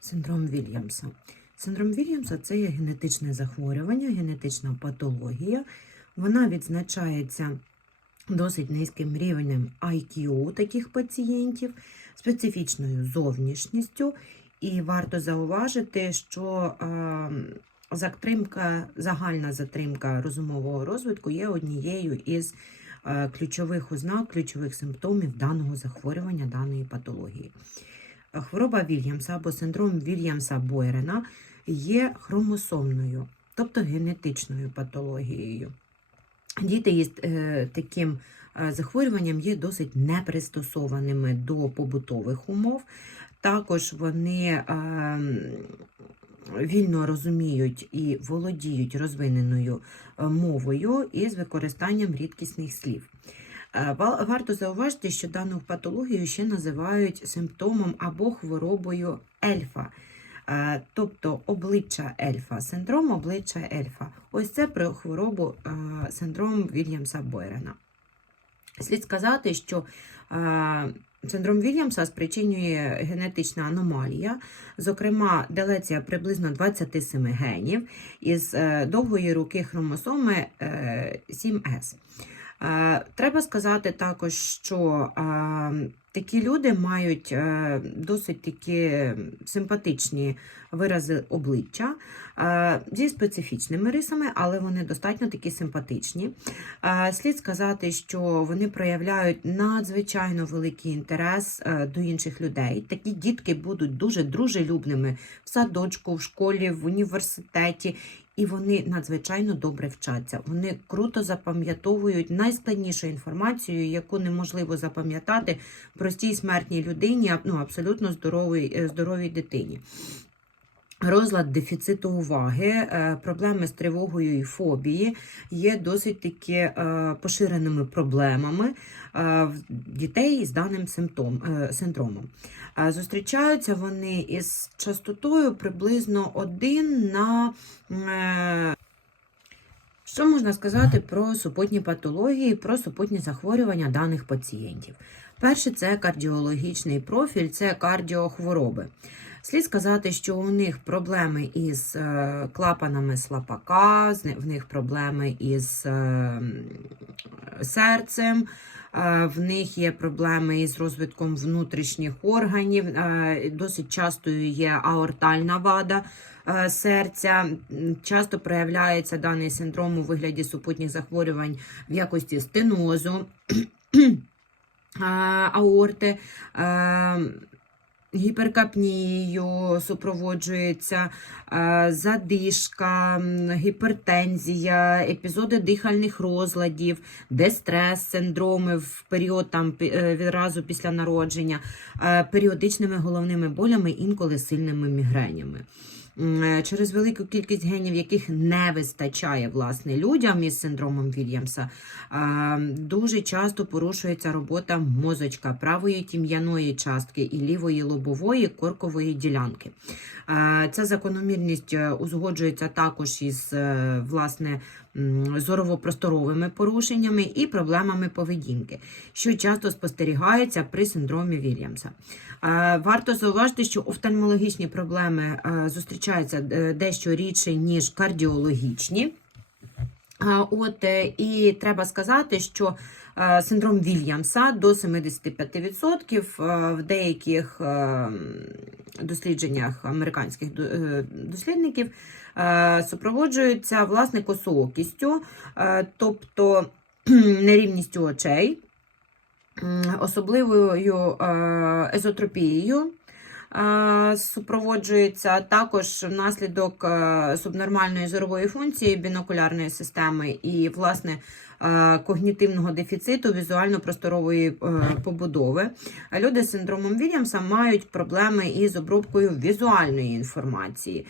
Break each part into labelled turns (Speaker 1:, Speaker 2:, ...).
Speaker 1: Синдром Вільямса. Синдром Вільямса це є генетичне захворювання, генетична патологія. Вона відзначається досить низьким рівнем IQ таких пацієнтів, специфічною зовнішністю. І варто зауважити, що затримка, загальна затримка розумового розвитку є однією із ключових ознак, ключових симптомів даного захворювання, даної патології. Хвороба Вільямса або синдром Вільямса Бойрена є хромосомною, тобто генетичною патологією. Діти із е, таким е, захворюванням є досить непристосованими до побутових умов. Також вони е, вільно розуміють і володіють розвиненою мовою із використанням рідкісних слів. Е, ва- Варто зауважити, що дану патологію ще називають симптомом або хворобою ельфа, Е, тобто обличчя ельфа, синдром обличчя ельфа. Ось це про хворобу е, синдром Вільямса Бойрена. Слід сказати, що синдром Вільямса спричинює генетична аномалія, зокрема, делеція приблизно 27 генів із довгої руки хромосоми е, 7С. Треба сказати також, що такі люди мають е, досить такі симпатичні вирази обличчя зі специфічними рисами, але вони достатньо такі симпатичні. Слід сказати, що вони проявляють надзвичайно великий інтерес е, до інших людей. Такі дітки будуть дуже дружелюбними в садочку, в школі, в університеті. І вони надзвичайно добре вчаться. Вони круто запам'ятовують найскладнішу інформацію, яку неможливо запам'ятати простій смертній людині, ну, абсолютно здоровій, е, здоровій дитині. Розлад дефіциту уваги, е, проблеми з тривогою і фобії є досить таки е, поширеними проблемами е, в дітей з даним симптом, синдромом. Зустрічаються вони із частотою приблизно 1 на що можна сказати про супутні патології, про супутні захворювання даних пацієнтів? Перше, це кардіологічний профіль, це кардіохвороби. Слід сказати, що у них проблеми із е, клапанами слапака, в них проблеми із е, серцем, е, в них є проблеми із розвитком внутрішніх органів, досить частою є аортальна вада серця. Часто проявляється даний синдром у вигляді супутніх захворювань в якості стенозу. Аорти, гіперкапнією супроводжується е, задишка, гіпертензія, епізоди дихальних розладів, дестрес, синдроми в період там е, відразу після народження, е, періодичними головними болями, інколи сильними мігренями. Е, Через велику кількість генів, яких не вистачає власне людям із синдромом Вільямса, дуже часто порушується робота мозочка правої тім'яної частки і лівої лобової коркової ділянки. Ця закономірність е, узгоджується також із е, власне зорово-просторовими порушеннями і проблемами поведінки, що часто спостерігається при синдромі Вільямса. Е, Варто зауважити, що офтальмологічні проблеми е, зустрічаються е, дещо рідше, ніж кардіологічні. От е, і треба сказати, що е, синдром Вільямса до 75% е, в деяких дослідженнях американських дослідників супроводжується власне косоокістю, тобто нерівністю очей, особливою езотропією. Супроводжується також внаслідок е, субнормальної зорової функції бінокулярної системи і, власне, е, когнітивного дефіциту візуально-просторової е, побудови. Люди з синдромом Вільямса мають проблеми із обробкою візуальної інформації.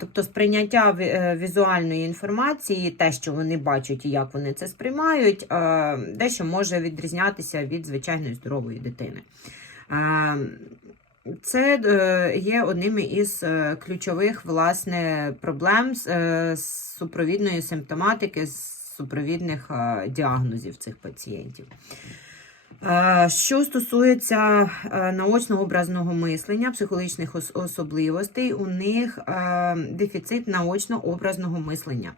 Speaker 1: Тобто сприйняття візуальної інформації, те, що вони бачать і як вони це сприймають, дещо може відрізнятися від звичайної здорової дитини. Це е, є одним із е, ключових власне проблем з е, з супровідної симптоматики, з супровідних діагнозів цих пацієнтів. Що стосується е, наочно-образного мислення, психологічних ос- особливостей, у них дефіцит наочно-образного мислення.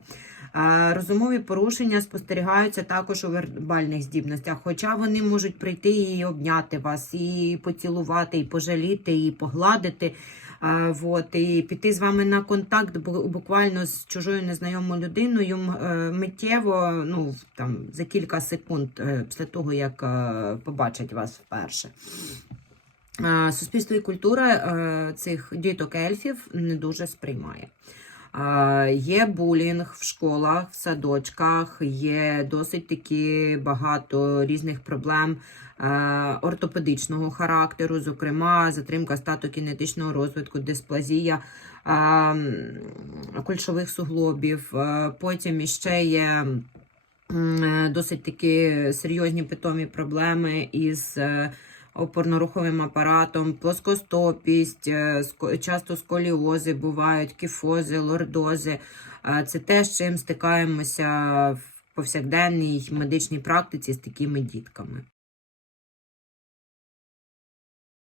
Speaker 1: Розумові порушення спостерігаються також у вербальних здібностях, хоча вони можуть прийти і обняти вас, і поцілувати, і пожаліти, і погладити. А, вот, і піти з вами на контакт буквально з чужою незнайомою людиною е, миттєво, ну там за кілька секунд е, після того, як е, побачать вас вперше. Суспільство і культура цих діток ельфів не дуже сприймає. А, Є булінг в школах, в садочках, є досить таки багато різних проблем е, ортопедичного характеру, зокрема, затримка статокінетичного розвитку, дисплазія е, кульшових суглобів. Е, Потім іще є е, досить таки серйозні питомі проблеми із е, опорно-руховим апаратом, плоскостопість, е, часто сколіози бувають, кіфози, лордози. Е, Це те, з чим стикаємося в повсякденній медичній практиці з такими дітками.